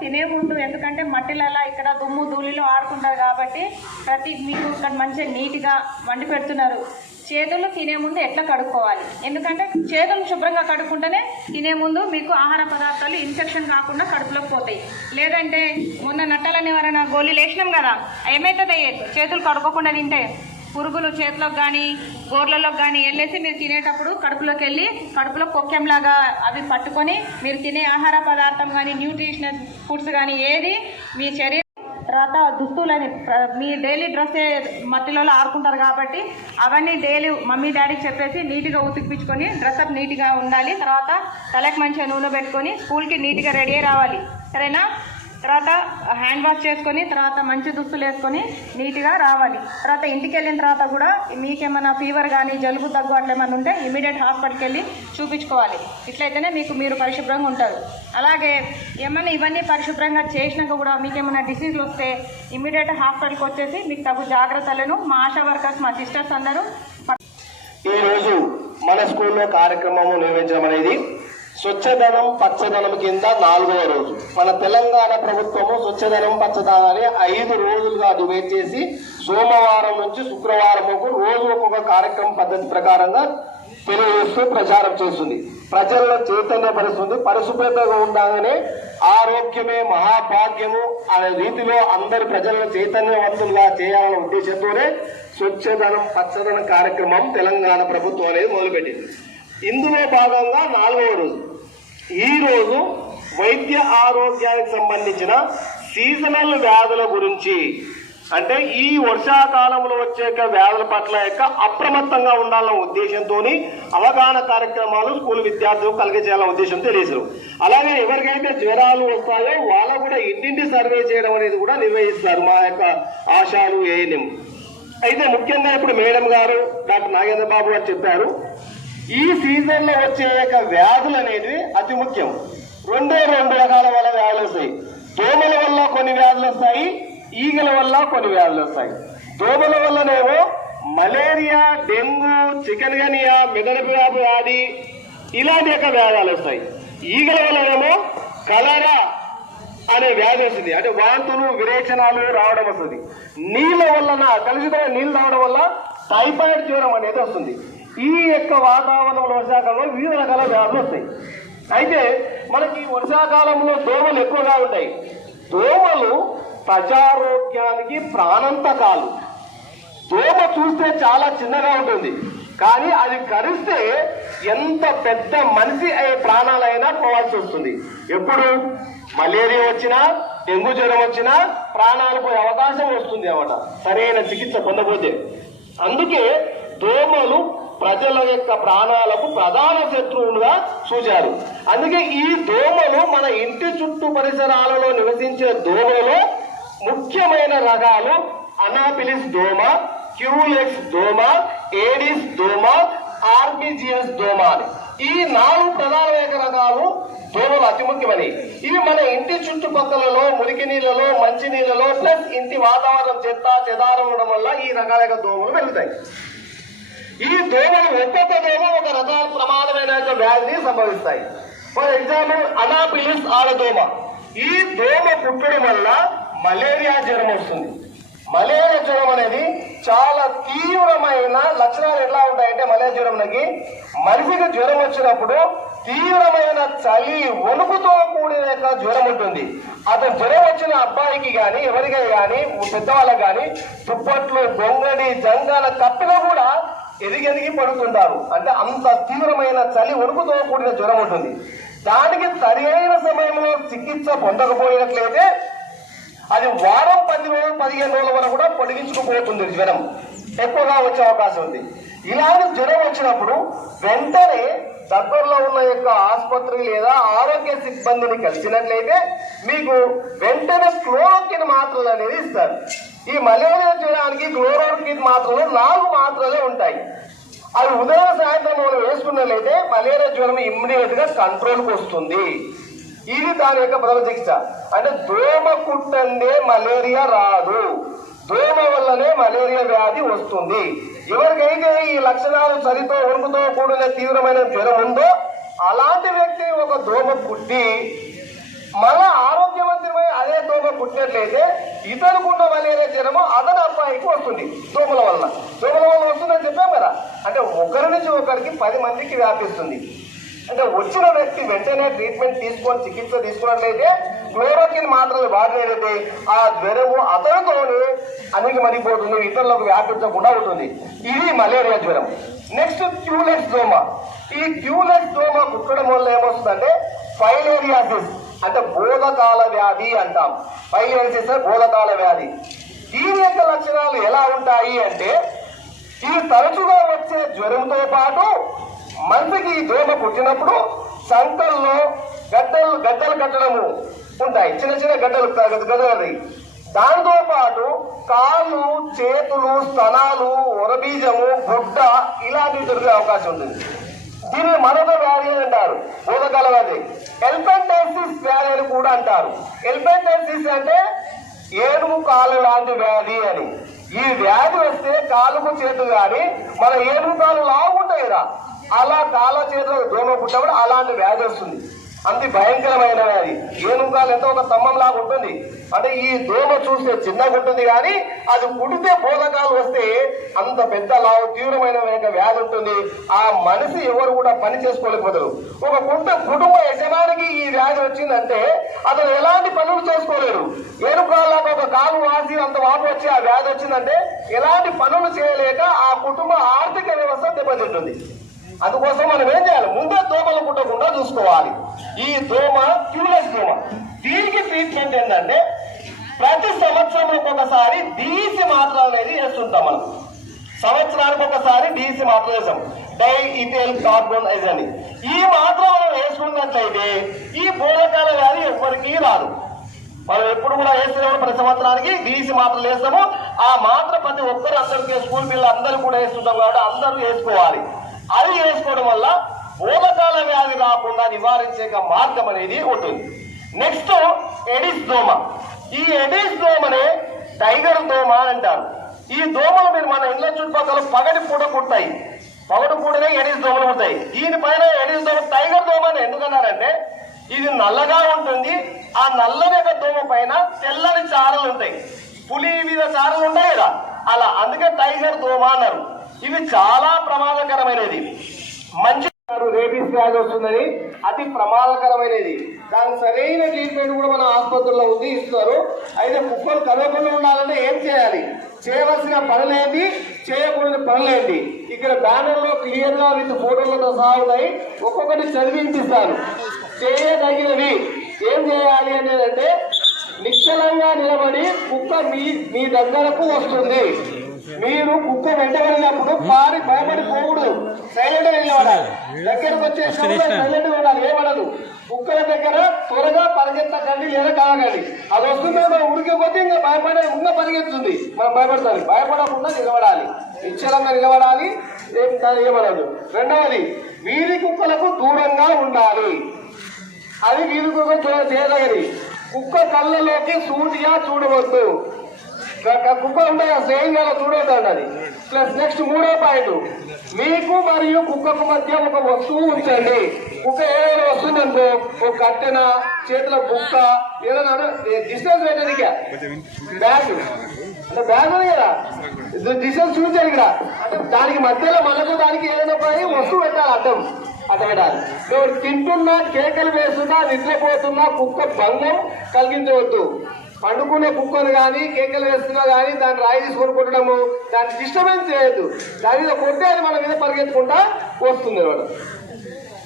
తినే ముందు ఎందుకంటే మట్టిలలో ఇక్కడ దుమ్ము ధూళిలో ఆడుకుంటారు కాబట్టి ప్రతి మీకు ఇక్కడ మంచిగా నీట్గా వండి పెడుతున్నారు. చేతులు తినే ముందు ఎట్లా కడుక్కోవాలి? ఎందుకంటే చేతులు శుభ్రంగా కడుక్కుంటేనే తినే ముందు మీకు ఆహార పదార్థాలు ఇన్ఫెక్షన్ కాకుండా కడుపులోకి పోతాయి. లేదంటే మొన్న నట్టల నివారణ గోళీలు వేసినాం కదా ఏమవుతుంది చేతులు కడుక్కోకుండా తింటే పురుగులు చేతిలోకి కానీ గోర్లలో కానీ వెళ్ళేసి మీరు తినేటప్పుడు కడుపులోకి వెళ్ళి కడుపులో కొక్కెంలాగా అవి పట్టుకొని మీరు తినే ఆహార పదార్థం కానీ న్యూట్రిషనల్ ఫుడ్స్ కానీ ఏది మీ శరీరం తర్వాత దుస్తులని మీ డైలీ డ్రెస్ మట్టిలో ఆడుకుంటారు కాబట్టి అవన్నీ డైలీ మమ్మీ డాడీకి చెప్పేసి నీట్గా ఉతికిపించుకొని డ్రెస్అప్ నీట్గా ఉండాలి. తర్వాత తలకు మంచిగా నూనె పెట్టుకొని స్కూల్కి నీట్గా రెడీ రావాలి. సరేనా? తర్వాత హ్యాండ్ వాష్ చేసుకొని తర్వాత మంచి దుస్తులు వేసుకొని నీట్గా రావాలి. తర్వాత ఇంటికి వెళ్ళిన తర్వాత కూడా మీకేమైనా ఫీవర్ కానీ జలుబు దగ్గు అట్లా ఏమైనా ఉంటే ఇమీడియట్ హాస్పిటల్కి వెళ్ళి చూపించుకోవాలి. ఇట్లయితేనే మీకు మీరు పరిశుభ్రంగా ఉంటారు. అలాగే ఏమైనా ఇవన్నీ పరిశుభ్రంగా చేసినాక కూడా మీకు ఏమైనా డిసీజ్లు వస్తే ఇమీడియట్ హాస్పిటల్కి వచ్చేసి మీకు తగు జాగ్రత్తలను మా ఆశా వర్కర్స్ మా సిస్టర్స్ అందరూ ఈరోజు మన స్కూల్లో కార్యక్రమము నిర్వహించడం అనేది స్వచ్ఛధనం పచ్చదనం కింద నాలుగవ రోజు. మన తెలంగాణ ప్రభుత్వము స్వచ్ఛధనం పచ్చదనాన్ని ఐదు రోజులుగా డివైడ్ చేసి సోమవారం నుంచి శుక్రవారం వరకు రోజు ఒక్కొక్క కార్యక్రమం పద్ధతి ప్రకారంగా తెలియజేస్తూ ప్రచారం చేస్తుంది. ప్రజల్లో చైతన్యపరుస్తుంది. పరిశుభ్రతగా ఉండగానే ఆరోగ్యమే మహాభాగ్యము అనే రీతిలో అందరి ప్రజలను చైతన్యవంతులుగా చేయాలనే ఉద్దేశంతోనే స్వచ్ఛధనం పచ్చదనం కార్యక్రమం తెలంగాణ ప్రభుత్వం అనేది మొదలుపెట్టింది. ఇందులో భాగంగా నాలుగవ రోజు. ఈరోజు వైద్య ఆరోగ్యానికి సంబంధించిన సీజనల్ వ్యాధుల గురించి అంటే ఈ వర్షాకాలంలో వచ్చే యొక్క వ్యాధుల పట్ల యొక్క అప్రమత్తంగా ఉండాలన్న ఉద్దేశంతో అవగాహన కార్యక్రమాలు స్కూల్ విద్యార్థులకు కలిగజేయాలన్న ఉద్దేశం తెలియజేశారు. అలాగే ఎవరికైతే జ్వరాలు వస్తాయో వాళ్ళకు కూడా ఇంటింటి సర్వే చేయడం అనేది కూడా నిర్వహిస్తారు మా యొక్క ఆశాలు ఏఎన్ఎం. అయితే ముఖ్యంగా ఇప్పుడు మేడం గారు డాక్టర్ నాగేంద్ర బాబు గారు చెప్పారు ఈ సీజన్లో వచ్చే యొక్క వ్యాధులు అనేది అతి ముఖ్యం. రెండే రెండు రకాల వల్ల వ్యాధులు వస్తాయి. దోమల వల్ల కొన్ని వ్యాధులు వస్తాయి ఈగల వల్ల కొన్ని వ్యాధులు వస్తాయి. దోమల వల్లనేమో మలేరియా డెంగ్యూ చికెన్ గనియా మెదడు వ్యాధి ఇలాంటి యొక్క వ్యాధాలు వస్తాయి. ఈగల వల్లనేమో కలరా అనే వ్యాధి వస్తుంది. అంటే వాంతులు విరేచనాలు రావడం వస్తుంది. నీళ్ళ వలన కలుషితమైన నీళ్ళు రావడం వల్ల టైఫాయిడ్ జ్వరం అనేది వస్తుంది. ఈ యొక్క వాతావరణంలో వర్షాకాలంలో వివిధ రకాల వ్యాధులు వస్తాయి. అయితే మనకి ఈ వర్షాకాలంలో దోమలు ఎక్కువగా ఉంటాయి. దోమలు ప్రజారోగ్యానికి ప్రాణంతకాలు. దోమ చూస్తే చాలా చిన్నగా ఉంటుంది. కానీ అది కరిస్తే ఎంత పెద్ద మనిషి అయ్యే ప్రాణాలైనా పోవాల్సి వస్తుంది. ఎప్పుడు? మలేరియా వచ్చినా డెంగ్యూ జ్వరం వచ్చినా ప్రాణాలు పోయే అవకాశం వస్తుంది అన్నమాట. సరైన చికిత్స పొందబోతే అందుకే దోమలు ప్రజల యొక్క ప్రాణాలకు ప్రధాన శత్రువులుగా చూశారు. అందుకే ఈ దోమలు మన ఇంటి చుట్టూ పరిసరాలలో నివసించే దోమలలో ముఖ్యమైన రకాలు అనాపిలిస్ దోమ క్యూలెక్స్ దోమ ఏడిస్ దోమ ఆర్బిజియస్ దోమ అని. ఈ నాలుగు ప్రధానమైన రకాలు దోమలు అతి ముఖ్యమని. ఇవి మన ఇంటి చుట్టుపక్కలలో మురికి నీళ్ళలో మంచి నీళ్ళలో ప్లస్ ఇంటి వాతావరణం చెత్త చెదారం ఉండడం వల్ల ఈ రకాల దోమలు పెరుగుతాయి ఈ దోమలు ఒక్కొక్క దోమ ఒక రకాల ప్రమాదమైన వ్యాధిని సంభవిస్తాయి. ఫర్ ఎగ్జాంపుల్ అనాపిలిస్ ఆడదోమ. ఈ దోమ పుట్టడం వల్ల మలేరియా జ్వరం వస్తుంది. మలేరియా జ్వరం అనేది చాలా తీవ్రమైన లక్షణాలు ఎట్లా ఉంటాయంటే మలేరియా జ్వరంకి మనిషికి జ్వరం వచ్చినప్పుడు తీవ్రమైన చలి వణుకుతో కూడిన యొక్క జ్వరం ఉంటుంది. అతను జ్వరం వచ్చిన అబ్బాయికి కానీ ఎవరికై కానీ పెద్దవాళ్ళకి కానీ దుప్పట్లు దొంగడి జంగాల కప్పిలో కూడా ఎదిగెదిగి పడుతుంటారు. అంటే అంత తీవ్రమైన చలి వణుకుతో కూడిన జ్వరం ఉంటుంది. దానికి సరైన సమయంలో చికిత్స పొందకపోయినట్లయితే అది వారం పది రోజులు పదిహేను రోజుల వరకు కూడా పొడిగించుకుపోతుంది జ్వరం. ఎక్కువగా వచ్చే అవకాశం ఉంది. ఇలాంటి జ్వరం వచ్చినప్పుడు వెంటనే దగ్గరలో ఉన్న యొక్క ఆసుపత్రి లేదా ఆరోగ్య సిబ్బందిని కలిసినట్లయితే మీకు వెంటనే క్లోరోకిన్ మాత్రలు అనేది ఇస్తారు. ఈ మలేరియా జ్వరానికి క్లోరోకిన్ మాత్రలు నాలుగు మాత్రలే ఉంటాయి. అవి ఉదయం సాయంత్రం మనం వేసుకున్నట్లయితే మలేరియా జ్వరం ఇమ్మీడియట్గా కంట్రోల్కి వస్తుంది. ఇది దాని యొక్క ప్రథమ చికిత్స. అంటే దోమ కుట్టందే మలేరియా రాదు. దోమ వల్లనే మలేరియా వ్యాధి వస్తుంది. ఎవరికైతే ఈ లక్షణాలు చలితో వణుకుతో కూడిన తీవ్రమైన జ్వరం ఉందో అలాంటి వ్యక్తి ఒక దోమ కుట్టి మళ్ళా ఆరోగ్యవంతమైన అదే దోమ కుట్టినట్లయితే ఇతరుకున్న మలేరియా జ్వరము అతని అబ్బాయికి వస్తుంది. దోమల వలన. దోమల వలన వస్తుందని చెప్పాం కదా. అంటే ఒకరి నుంచి ఒకరికి పది మందికి వ్యాపిస్తుంది. అంటే వచ్చిన వ్యక్తి వెంటనే ట్రీట్మెంట్ తీసుకొని చికిత్స తీసుకున్నట్లయితే క్లోరోకిన్ మాత్రలు వాడినట్లయితే ఆ జ్వరము అతనితోనే అనికి మరిపోతుంది ఇతరులకు వ్యాపించకుండా ఉంటుంది. ఇది మలేరియా జ్వరం. నెక్స్ట్ క్యూలెస్ దోమ. ఈ క్యూలెస్ దోమ కుట్టడం వల్ల ఏమొస్తుందంటే ఫైలేరియాసిస్ అంటే భోగకాల వ్యాధి అంటాం. ఫైలేరియాసిస్ భోగకాల వ్యాధి. దీని యొక్క లక్షణాలు ఎలా ఉంటాయి అంటే ఇది తరచుగా వచ్చే జ్వరంతో పాటు మనిషికి ఈ దోమ పుట్టినప్పుడు సంతల్లో గడ్డలు గడ్డలు కట్టడము ఉంటాయి. చిన్న చిన్న గడ్డలు గడ్డలు దాంతో పాటు కాళ్ళు చేతులు స్తనాలు ఒరబీజము గుడ్డ ఇలాంటివి దొరికే అవకాశం ఉంటుంది. దీన్ని మరొక వ్యాధి అని అంటారు. ఊదగలవది వ్యాధి ఎల్పెంటైసిస్ వ్యాధి అని కూడా అంటారు. ఎల్పెంటైసిస్ అంటే ఏనుగు కాలు లాంటి వ్యాధి అని. ఈ వ్యాధి వస్తే కాలుకు చేతు కానీ మన ఏనుగు కాలు లాగుంటాయి అలా కాళ్ళ చేతులకు దోమ పుట్టినప్పుడు అలాంటి వ్యాధి వస్తుంది. అంత భయంకరమైన అది ఏనుగు ఎంతో ఒక స్తంభం లాగా ఉంటుంది. అంటే ఈ దోమ చూస్తే చిన్నగా ఉంటుంది కానీ అది పుడితే బోధకాలు వస్తే అంత పెద్ద లావు తీవ్రమైన వ్యాధి ఉంటుంది. ఆ మనిషి ఎవరు కూడా పని చేసుకోలేకపోతారు ఒక కుటుంబ కుటుంబ యజమానికి ఈ వ్యాధి వచ్చిందంటే అతను ఎలాంటి పనులు చేసుకోలేరు ఏనుకాలాగా ఒక కాలు వాసి అంత వాపు వచ్చి ఆ వ్యాధి వచ్చిందంటే ఎలాంటి పనులు చేయలేక ఆ కుటుంబ ఆర్థిక వ్యవస్థ దెబ్బతింటుంది. అందుకోసం మనం ఏం చేయాలి? ముందే దోమలు పుట్టకుండా చూసుకోవాలి. ఈ దోమ క్యూలెస్ దోమ. దీనికి ట్రీట్మెంట్ ఏంటంటే ప్రతి సంవత్సరంలో ఒకసారి డీసీ మాత్రలు అనేది వేస్తుంటాం మనం. సంవత్సరానికి ఒకసారి డీసీ మాత్రం వేసాం డై ఇథైల్ కార్బన్ అని. ఈ మాత్రం మనం వేసుకున్నట్లయితే ఈ బోధకాల వ్యాధి ఎవ్వరికీ రాదు. మనం ఎప్పుడు కూడా వేస్తున్నప్పుడు ప్రతి సంవత్సరానికి డీసీ మాత్రలు వేస్తాము. ఆ మాత్ర ప్రతి ఒక్కరు అందరికీ స్కూల్ పిల్లలు అందరూ కూడా వేస్తుంటాం కాబట్టి అందరూ వేసుకోవాలి. అది వేసుకోవడం వల్ల బోధకాల వ్యాధి రాకుండా నివారించే మార్గం అనేది ఉంటుంది. నెక్స్ట్ ఎడిస్ దోమ. ఈ ఎడిస్ దోమనే టైగర్ దోమ అని అంటారు. ఈ దోమలు మీరు మన ఇళ్ళ చుట్టుపక్కల పగటి పూట కుడతాయి పగటి పూటనే ఎడిస్ దోమలు ఉంటాయి దీనిపైన ఎడిస్ దోమ టైగర్ దోమ అని ఎందుకన్నారంటే ఇది నల్లగా ఉంటుంది. ఆ నల్లని యొక్క దోమ పైన తెల్లని చారలు ఉంటాయి. పులి మీద చారలు ఉంటాయి కదా? అలా అందుకే టైగర్ దోమ అన్నారు. ఇవి చాలా ప్రమాదకరమైనది. మంచి రేబీస్ వ్యాధి వస్తుందని అతి ప్రమాదకరమైనది. దానికి సరైన ట్రీట్మెంట్ కూడా మన ఆసుపత్రుల్లో ఉంది ఇస్తున్నారు. అయితే కుక్కలు కదవకుండా ఉండాలంటే ఏం చేయాలి? చేయవలసిన పనులేంటి చేయకూడని పనులేంటి ఇక్కడ బ్యానర్లో క్లియర్గా విత్ ఫోటోలతో సహా ఉన్నాయి. ఒక్కొక్కటి చదివించిస్తాను. చేయదగినవి. ఏం చేయాలి అనేది అంటే నిశ్చలంగా నిలబడి కుక్క మీ మీ దగ్గరకు వస్తుంది. మీరు కుక్క వెంట వెళ్ళినప్పుడు పారి భయపడి పోకూడదు. సైలెంట్గా నిలబడాలి. దగ్గరకు వచ్చేసినప్పుడు సైలెంట్ ఉండాలి. ఏమనదు కుక్కల దగ్గర త్వరగా పరిగెత్తకండి లేదా కాగండి అది వస్తుందో మనం ఉడికిపోతే ఇంకా భయపడే ఇంకా పరిగెత్తుంది. మనం భయపడతాం భయపడకుండా నిలబడాలి. నిశ్చలంగా నిలబడాలి. ఏం ఏమనదు రెండవది వీరి కుక్కలకు దూరంగా ఉండాలి. అది వీరి కుక్క చేయదగది కుక్క కళ్ళలోకి సూటిగా చూడవద్దు. క- క- కుక్క ఉంటే సేమ్గా చూడవద్దు అది. ప్లస్ నెక్స్ట్ మూడో పాయింట్ మీకు మరియు కుక్కకు మధ్య ఒక వస్తువు ఉంచండి. కుక్క ఏదైనా వస్తుందనుకో ఒక కట్టెన చేతుల కుక్క ఏదైనా డిస్టెన్స్ పెట్టడానికి బ్యాగ్ అంటే బ్యాగ్ ఉంది కదా? డిస్టెన్స్ చూచారు ఇక్కడ. అంటే దానికి మధ్యలో మనకు దానికి ఏదైనా పోయి వస్తువు పెట్టాలి అర్థం. అట్ట నువ్వు తింటున్నా కేకలు వేస్తున్నా నిద్రపోతున్నా కుక్క భంగం కలిగించవద్దు. పండుకునే కుక్కను కానీ కేకలు వేస్తున్నా కానీ దాన్ని రాయి తీసుకొని కొట్టడము దాన్ని డిస్టర్బెన్స్ చేయొద్దు. దాని మీద కొట్టే అది మన మీద పరిగెత్తుకుంటా వస్తుంది అనమాట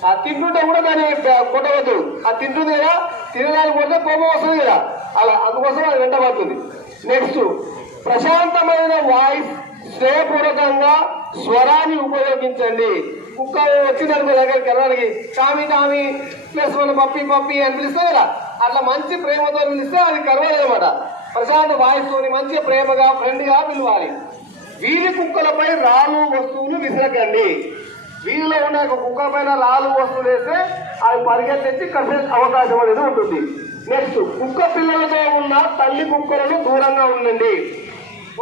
ఆ తింటుంటే కూడా దాన్ని కొట్టవద్దు. ఆ తింటుంది కదా తినడానికి కొడితే కోపం వస్తుంది కదా. అలా అందుకోసం అది వెంటబడుతుంది నెక్స్ట్ ప్రశాంతమైన వాయిస్ స్నేహపూర్వకంగా స్వరాన్ని ఉపయోగించండి. కుక్క మీ దగ్గరికి వెళ్ళడానికి కామి కామి ప్లస్ మన పప్పి పప్పి అని పిలిస్తే కదా. అట్లా మంచి ప్రేమతో పిలిస్తే అది కరవదనమాట ప్రశాంత వాయిస్ మంచి ప్రేమగా ఫ్రెండ్గా పిలవాలి. వీధి కుక్కలపై రాళ్ళు వస్తువులు విసరకండి. వీధిలో ఉన్న ఒక కుక్క పైన రాళ్ళు వస్తువులు వేస్తే అవి పరిగెత్తించి కసే అవకాశం అనేది ఉంటుంది. నెక్స్ట్ కుక్క పిల్లలతో ఉన్న తల్లి కుక్కలను దూరంగా ఉండండి.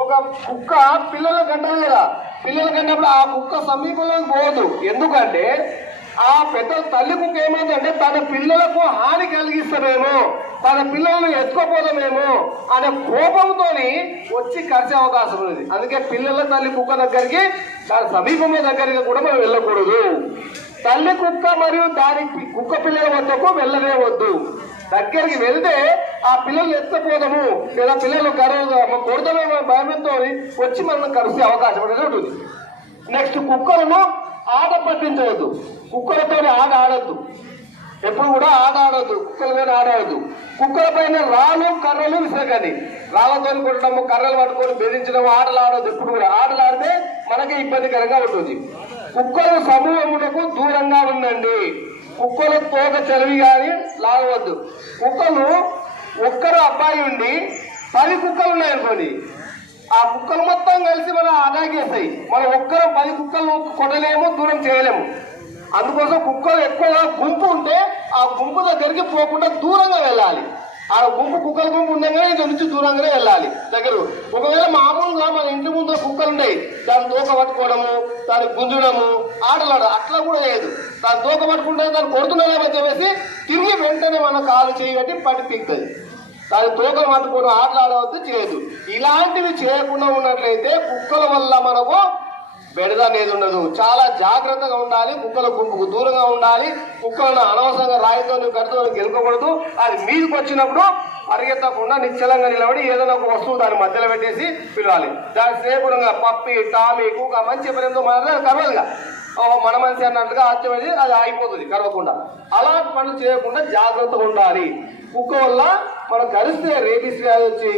ఒక కుక్క పిల్లల కంటారు కదా పిల్లల కన్నప్పుడు ఆ కుక్క సమీపంలో పోదు. ఎందుకంటే ఆ పెద్ద తల్లి కుక్క ఏమైందంటే తన పిల్లలకు హాని కలిగిస్తామేమో తన పిల్లలను ఎత్తుకోపోదామేమో అనే కోపంతో వచ్చి కలిసే అవకాశం ఉంది అందుకే పిల్లల తల్లి కుక్క దగ్గరికి దాని సమీపంలో దగ్గరికి కూడా మనం వెళ్ళకూడదు. తల్లి కుక్క మరియు దాని కుక్క పిల్లల వద్దకు వెళ్ళనే వద్దు. దగ్గరికి వెళ్తే ఆ పిల్లలు ఎత్తపోదాము. లేదా పిల్లలు కరువు కొడతామేమో భయంతో వచ్చి మనం కలిసే అవకాశం అనేది ఉంటుంది. నెక్స్ట్ కుక్కలను ఆట పట్టించవద్దు. కుక్కలతో ఆట ఆడద్దు. ఎప్పుడు కూడా ఆట ఆడవద్దు కుక్కలతో ఆడవద్దు కుక్కల పైన రాళ్ళు కర్రలు విసరకండి. రాళ్ళతో కొట్టడము కర్రలు పట్టుకొని బెదిరించడం ఆటలు ఆడవద్దు ఎప్పుడు కూడా ఆటలు ఆడితే మనకే ఇబ్బందికరంగా ఉంటుంది. కుక్కలు సమూహమునకు దూరంగా ఉండండి. కుక్కలు తోక చలివి కానీ లాగవద్దు. కుక్కలు ఒక్కరు అబ్బాయి ఉండి పది కుక్కలు ఉన్నాయనుకోండి ఆ కుక్కలు మొత్తం కలిసి మనం అటాకేస్తాయి మనం ఒక్కరు పది కుక్కలు కొట్టలేము దూరం చేయలేము. అందుకోసం కుక్కలు ఎక్కువగా గుంపు ఉంటే ఆ గుంపు దగ్గరికి పోకుండా దూరంగా వెళ్ళాలి. ఆ గుంపు కుక్కల గుంపు ఉండగానే ఇంటి నుంచి దూరంగానే వెళ్ళాలి. దగ్గర ఒకవేళ మామూలుగా మన ఇంటి ముందు కుక్కలు ఉంటాయి దాని తోక పట్టుకోవడము దాన్ని గుంజడము ఆటలాడ అట్లా కూడా లేదు. దాని దోక పట్టుకుంటే దాన్ని కొడుతున్నామని చెప్పేసి తిరిగి వెంటనే మన కాలు చేయబట్టి పట్టి పీకుతుంది దాని తోకలు పట్టుకొని ఆటలాడవద్దు చేయదు ఇలాంటివి చేయకుండా ఉన్నట్లయితే కుక్కల వల్ల మనకు బెడద అనేది ఉండదు. చాలా జాగ్రత్తగా ఉండాలి కుక్కల గుంపుకు దూరంగా ఉండాలి కుక్కలను అనవసరంగా రాయితో గడితో గెలుకకూడదు అది మీదకి వచ్చినప్పుడు పరిగెత్తకుండా నిశ్చలంగా నిలబడి ఏదైనా ఒక వస్తువు దాని మధ్యలో పెట్టేసి పిలవాలి. దాని స్నేహితుడంగా పప్పి టామీ కుక్క మంచి పనితో మన కరవదుగా ఓహో మన మనిషి అన్నట్టుగా అర్థమైంది అది ఆగిపోతుంది కరవకుండా. అలాంటి పనులు చేయకుండా జాగ్రత్తగా ఉండాలి. కుక్క వల్ల మనం గరిస్తే రేబీస్ వ్యాధి వచ్చి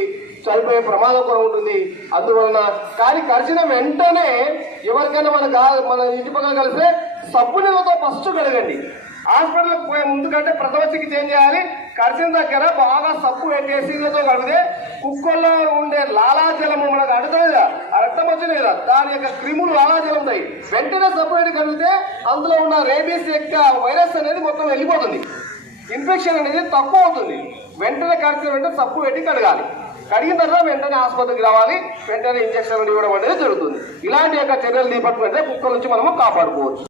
చనిపోయే ప్రమాదం కూడా ఉంటుంది. అందువలన కానీ కలిసిన వెంటనే ఎవరికైనా మన గా- మన ఇంటి పక్కన కలిస్తే సబ్బు నీళ్ళతో ఫస్ట్ కడగండి. హాస్పిటల్కి పోయే ముందు కంటే ప్రథమ చికిత్స ఏం చేయాలి? కరిచిన దగ్గర బాగా సబ్బు పెట్టేసి నీళ్ళతో కడిగితే కుక్కల్లో ఉండే లాలాజలము మనకు అడుగుతుంది కదా. ఆ రక్తం వచ్చింది కదా దాని యొక్క క్రిములు లాలాజలం ఉంటాయి. వెంటనే సబ్బు పెట్టి కడిగితే అందులో ఉన్న రేబీస్ యొక్క వైరస్ అనేది మొత్తం వెళ్ళిపోతుంది. ఇన్ఫెక్షన్ అనేది తక్కువ అవుతుంది. వెంటనే కడిచిన వెంటనే సబ్బు పెట్టి కడగాలి. కడిగిన తర్వాత వెంటనే ఆసుపత్రికి రావాలి. వెంటనే ఇంజక్షన్ ఇవ్వడం అనేది జరుగుతుంది. ఇలాంటి యొక్క చర్యలు చేపట్టుకుంటే కుక్కల నుంచి మనము కాపాడుకోవచ్చు.